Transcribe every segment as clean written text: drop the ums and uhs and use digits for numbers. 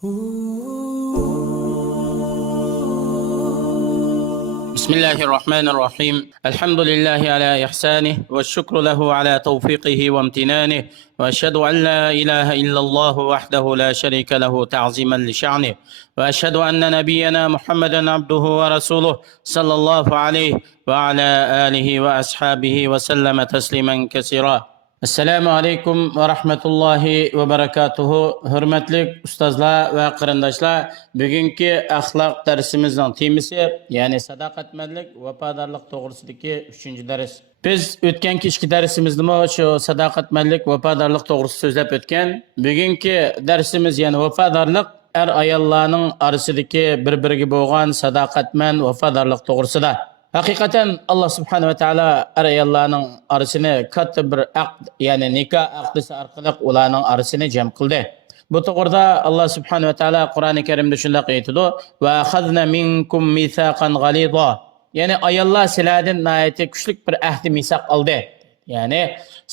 بسم الله الرحمن الرحيم. الحمد لله على إحسانه والشكر له على توفيقه وامتنانه، وأشهد أن لا إله إلا الله وحده لا شريك له تعظيما لشأنه، وأشهد أن نبينا محمدا عبده ورسوله صلى الله عليه وعلى آله وأصحابه وسلم تسليما كثيرا. Assalamu alaykum va rahmatullohi va barakatuhu. Hurmatli ustozlar va qarindoshlar, bugungi axloq darsimizning temasi, ya'ni sadoqatmandlik, vafodorlik to'g'risidagi 3-dars. Biz o'tgan kechki darsimizda shu sadoqatmandlik, vafodorlik to'g'risida so'zlab o'tgan. Bugungi darsimiz yana vafodorlik, ayollarning orasidagi bir-biriga bo'lgan sadoqatmand vafodorlik to'g'risida. Haqiqatan Allah subhanahu wa ta'ala ayollarning orasini katta bir aqd, ya'ni nikoh aqdisi orqali ularning orasini jam qildi. Bu to'g'rida Allah subhanahu wa ta'ala Qur'oni Karimda shunday aytadi: "Va akhadna minkum mithaqan ghalidha." Ya'ni ayollar sizlardan nihoyatda kuchli bir ahd misaq oldi. Ya'ni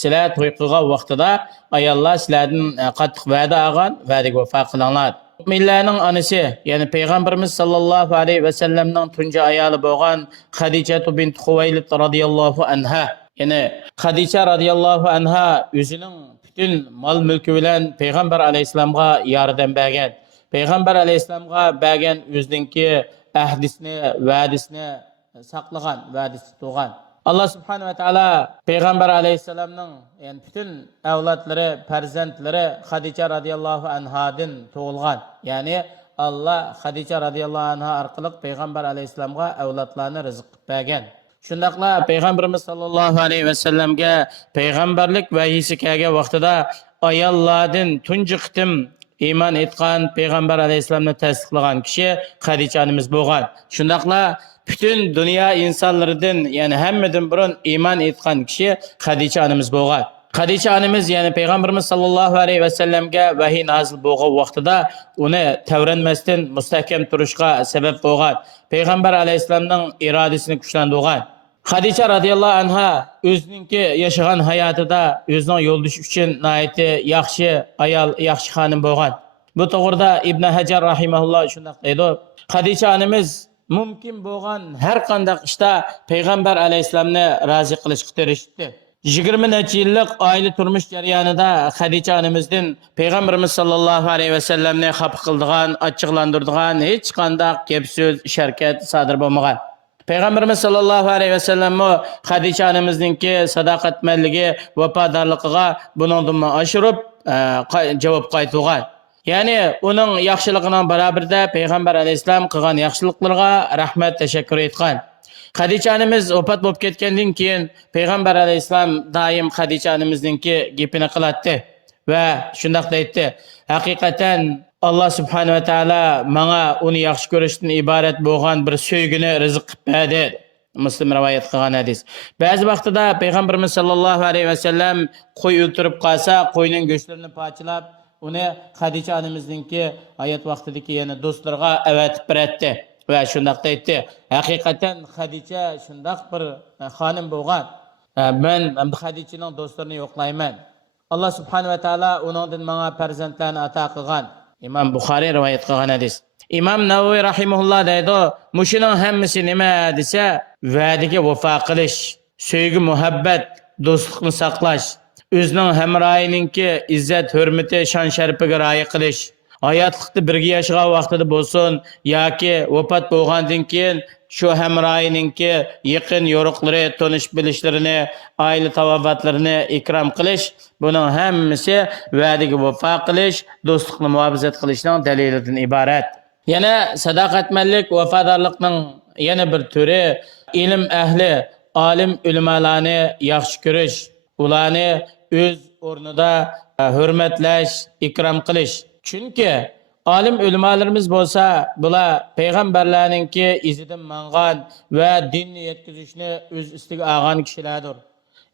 sizlar to'y qilgan vaqtida ayollar sizlardan qattiq va'da olgan, va'daga vafo qilinglar. Müminlerin anısı, yani Peygamberimiz sallallahu aleyhi ve sellem'nin tunca ayarı boğan Hadice bint Huveylid radıyallahu anha. Yani Hadice radıyallahu anha yüzünün bütün mal mülkü bilen Peygamber aleyhisselam'a yardım bergen. Peygamber aleyhisselam'a bergen yüzündeki ahdisini, vədisini saklagan, vədisi tuğan. Allah subhanahu ve teala Peygamber aleyhisselam'ın yani bütün evlatları, perzentleri Hadice radıyallahu anha'dan doğulgan. Yani Allah Hadice radıyallahu anha arkalık Peygamber aleyhisselam'a evlatlarını rızık bergen. Şundakla Peygamberimiz sallallahu aleyhi ve sellem'ge peygamberlik vahiysi kelgen vaqtida ayollardan tunji qitim iman etgan Peygamber aleyhisselam'ni tasdiqlagan kishi Hadice anamiz bo'lgan. Shundaqla bütün dünya insanlardan yani hemmeden burun iman etgan kishi Hadice anamiz bo'lgan. Hadice anamiz yani Peygamberimiz sallallahu aleyhi ve sellem'ge vahiy nazil bo'lgan vaqtida uni tavranmasdan mustahkam turishga sabab bo'lgan. Peygamber aleyhisselam'ning irodasini kuchlantirgan. Hadice radıyallahu anha özününki yaşayan hayatida özünün yoldaşı için nayeti yaxshi ayol, yaxshi xonim bo'lgan. Bu to'g'rida Ibn Hajar rahimahulloh shunday deydi: Hadice anamiz mümkün bo'lgan har qanday ishda Peygamber aleyhisselamni rozi qilishga tirishdi. 20 necha yillik oila turmush jarayonida Hadice anamizdan Peygamberimiz sallallohu aleyhi ve sellemni xafa qildigan, ochiqlantirdigan hech qanday gap so'z, sharkat sodir bo'lmagan. Peygamberimiz sallallahu aleyhi ve sellem Hadice anamizninki sadoqatmandligi, vafodorligiga buningdan oshirib javob qaytargan. Yani onun yaxshiligining barabarida Peygamber aleyhisselam qilgan yaxshiliklarga rahmat, tashakkur etgan. Hadice anamiz vafot bo'lib ketgandan keyin Peygamber aleyhisselam doim Hadice anamizninki gapini qilatdi va shunday aytdi: haqiqatan Allah subhanahu wa ta'ala bana onu yaxshi ko'rishdan iborat bo'lgan bir so'ygini rizq qilib berdi. Müslim rivayet qilgan hadis. Ba'zi vaqtida Peygamberimiz sallallahu aleyhi ve sellem qo'y o'ltirib qolsa, qo'yning go'shtlarini parchalab, uni Hadice anamizninki hayot vaqtidagi yana do'stlarga avatib berdi va shunday aytdi: haqiqatan Hadice shunday bir xonim bo'lgan. Men Hadicening do'stlarini yo'qlayman. Allah subhanahu wa ta'ala uningdan menga farzandlarni ato qilgan. İmam Buxoriy rivayet qilgan hadis. İmam Navoiy rahimahulloh deydi: "Mushuning hammasi nima desa, va'daga vafo qilish, sevgi, muhabbat, do'stlikni saqlash, o'zining hamroyininki izzat, hurmati, shon sharifiga rioya qilish, hayotlikda birga yashagan vaqtida bo'lsin yoki vafot bo'lgandan keyin şu hamroyininki yaqin yo'riqlari, tonish bilishlarini, oila tavobatlarini ikrom qilish, buning hammasi va'daga vafo qilish, do'stlikni muhofazat qilishning dalilidan iborat." Yana sadoqatmandlik, vafodorlikning yana bir turi ilm ahli, olim ulamolarni yaxshi ko'rish, ularni o'z o'rnida hurmatlash, ikrom qilish. Chunki alim ulamolarimiz bo'lsa, bular payg'ambarlarningki izidan mangan va dinni yetkazishni o'z ustiga olgan kishilardir.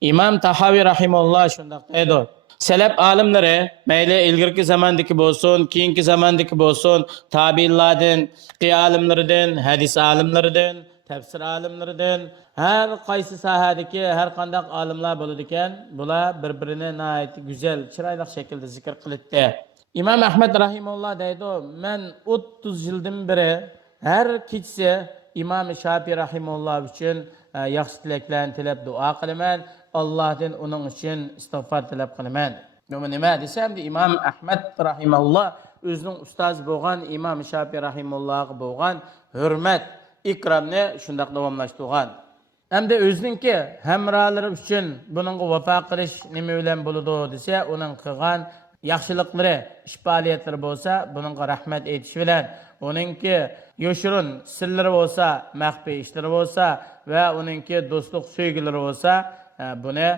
İmam Tahaviy rahimahulloh shunday deydi: Salaf alimlari mayli ilgirki zamandagi bo'lsin, keyingi zamandagi bo'lsin, tabiinlardan, fiqh alimlaridan, hadis alimlaridan, tafsir alimlaridan, har qaysi sohadagi har qanday olimlar bo'ladi ekan, bular bir-birini nihoyat go'zal, chiroyli shaklda zikr qiladi. İmam Ahmed rahimullah deydi, men 30 yıldan beri her kechasi İmam Şafii rahimullah için yaxshi tilaklarni tilab duo qilaman. Allohdan uning uchun istig'for tilab qilaman. Nima desam, İmam Ahmed rahimullah o'zining ustozi bo'lgan İmam Şafii rahimullohga bo'lgan hurmat, ikromni shundoq davomlashtirgan. Hamda o'zininki hamrohlari uchun buningga vafo qilish nima bilan bo'ladi desa, uning qilgan yaxshiliklari, ish faoliyatlari bo'lsa, buningga rahmat aytish bilan, uningki yoshirun sirlari bo'lsa, maxfiy ishlari bo'lsa va uningki do'stlik sevgilari bo'lsa, buni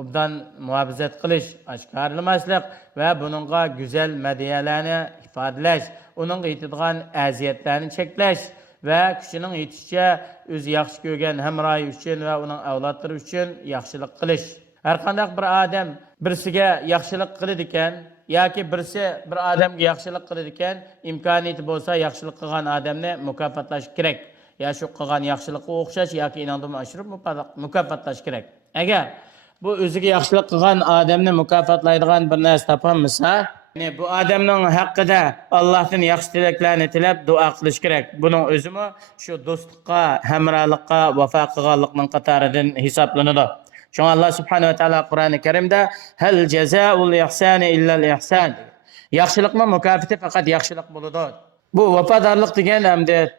obdan muhofazat qilish, oshkorlamaslik va buningga go'zal madiyalarni ifodalash, uningga yetadigan aziyatlarni cheklash va kuchining yetishicha o'zi yaxshi ko'rgan hamrohi uchun va uning avlodlari uchun yaxshilik qilish. Har qanday bir odam birsiga yaxshilik qiladi ekan yoki birsi bir odamga yaxshilik qiladi ekan, imkoniyati bo'lsa yaxshilik qilgan odamni mukofotlash kerak. Ya shu qilgan yaxshilikqa o'xshash yoki inondan oshirib mukofotlash kerak. Agar bu o'ziga yaxshilik qilgan odamni mukofotlaydigan bir narsa topolmasa, bu odamning haqqida Allohdan yaxshi tilaklarni tilab duo qilish kerak. Buning o'zimi shu do'stlikqa, hamrohlikqa, vafo qilganlikning qatoridan hisoblanadi. Şuna Allah subhanahu wa ta'ala Kur'an-ı Kerim'de hel cezaul ihsani illal ihsan. Yaxşılıkma mükafati fakat yaxşılık buludu. Bu vafadarlık degan hamda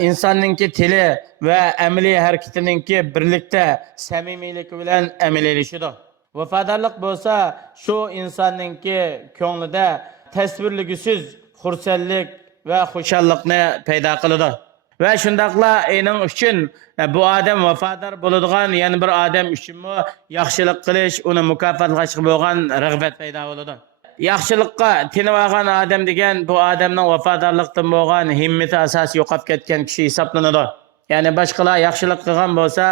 insonninki tili ve amaliy hareketininki birlikte samimiylik bilan amaliylashidir. Vafadarlık bo'lsa shu insonninki ko'nglida tasvirligisiz xursandlik ve xushallikni paydo qiladi. Ve şundaqla ening uchun bu odam vafodor bo'ladigan yana bir odam uchunmi yaxshilik qilish, uni mukofotlashga bo'lgan rag'bat paydo bo'ladi. Yaxshilikqa tinib olgan odam degan bu odamning vafodorlikdan bo'lgan himmati asosi yo'qolib ketgan kishi hisoblanadi. Ya'ni boshqalar yaxshilik qilgan bo'lsa,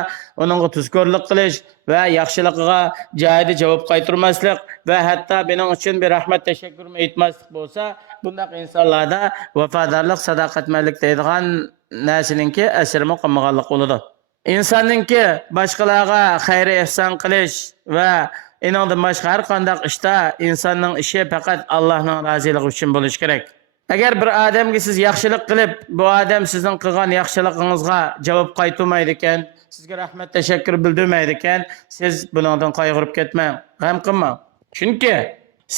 uningga tuzkorlik qilish va yaxshiligiga joyida javob qaytarmaslik va hatto buning uchun bir rahmat tashakkur aytmaslik bo'lsa, bunday insonlarda vafodorlik, sadoqatmanlik deydigan narsaninki asrimi qolmaganlik bo'ladi. İnsonninki boshqalarga xayr ehson qilish va inondan boshqa har qanday ishda insonning ishi faqat Allohning roziligi uchun bo'lishi kerak. Agar bir odamga siz yaxshilik qilib, bu odam sizning qilgan yaxshiligingizga javob qaytarmaydi ekan, sizga rahmat tashakkur bildirmaydi ekan, siz buningdan qayg'urib ketmang, g'am qilmang. Chunki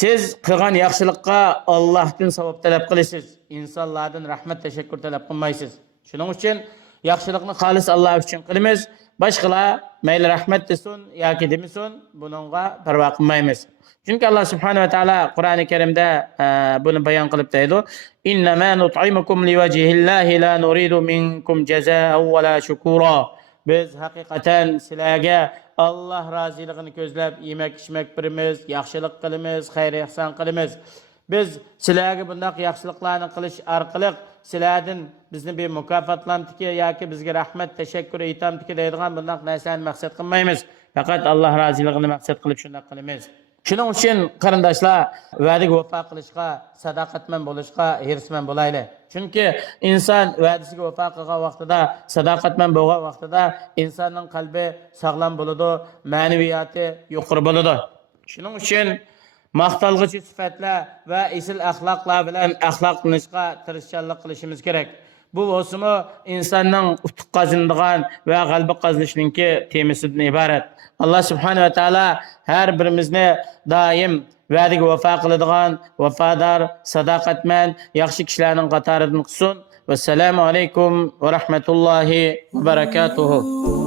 siz qilgan yaxshilikqa Allohdan savob talab qilasiz, insonlardan rahmat tashakkur talab qilmaysiz. Shuning uchun yaxshilikni xolis Alloh uchun qilamiz. Boshqalar mayli rahmat desin yoki demasin, buningga parvo qilmaymiz. Çünkü Allah subhanahu ve taala Kur'an-ı Kerim'de bunu bayan qilib deydi. İnnemâ nut'imukum liwajhillahi la nuridu minkum jazaa'an ve la shukura. Biz haqiqatan sizlarga Allah roziligini ko'zlab yemek içmek birimiz, yaxshilik qilamiz, xayr ihson qilamiz. Biz sizlarga bunday yaxshiliklarni qilish orqali sizlardan bizni bir mukofotlantirki yoki bizga rahmat tashakkur aytamtiki deydigan bunday narsani maqsad qilmaymiz. Faqat Allah roziligini maqsad qilib shunday qilamiz. Shuning uchun qarindoshlar va'daga vafo qilishga, sadoqatman bo'lishga hirsman bo'laylik. Chunki inson va'dasiga vafo qilgan vaqtida, sadoqatman bo'lgan vaqtida insonning qalbi sog'lom bo'ladi, ma'naviyati yuqori bo'ladi. Shuning uchun maqtalg'uchi sifatlar va isil axloqlar bilan axloqlanishga tirishchilik qilishimiz kerak. Bu bo'lsa insonning utuq qozonadigan va g'alaba qozonishninki temasidan iborat. Allah subhanahu wa ta'ala her birimizni daim va'daga vafo qiladigan, vafodor, sadoqatman, yaxshi kishilarning qatoridan qilsin. Vassalamu alaykum va rahmatullohi va barakatuh.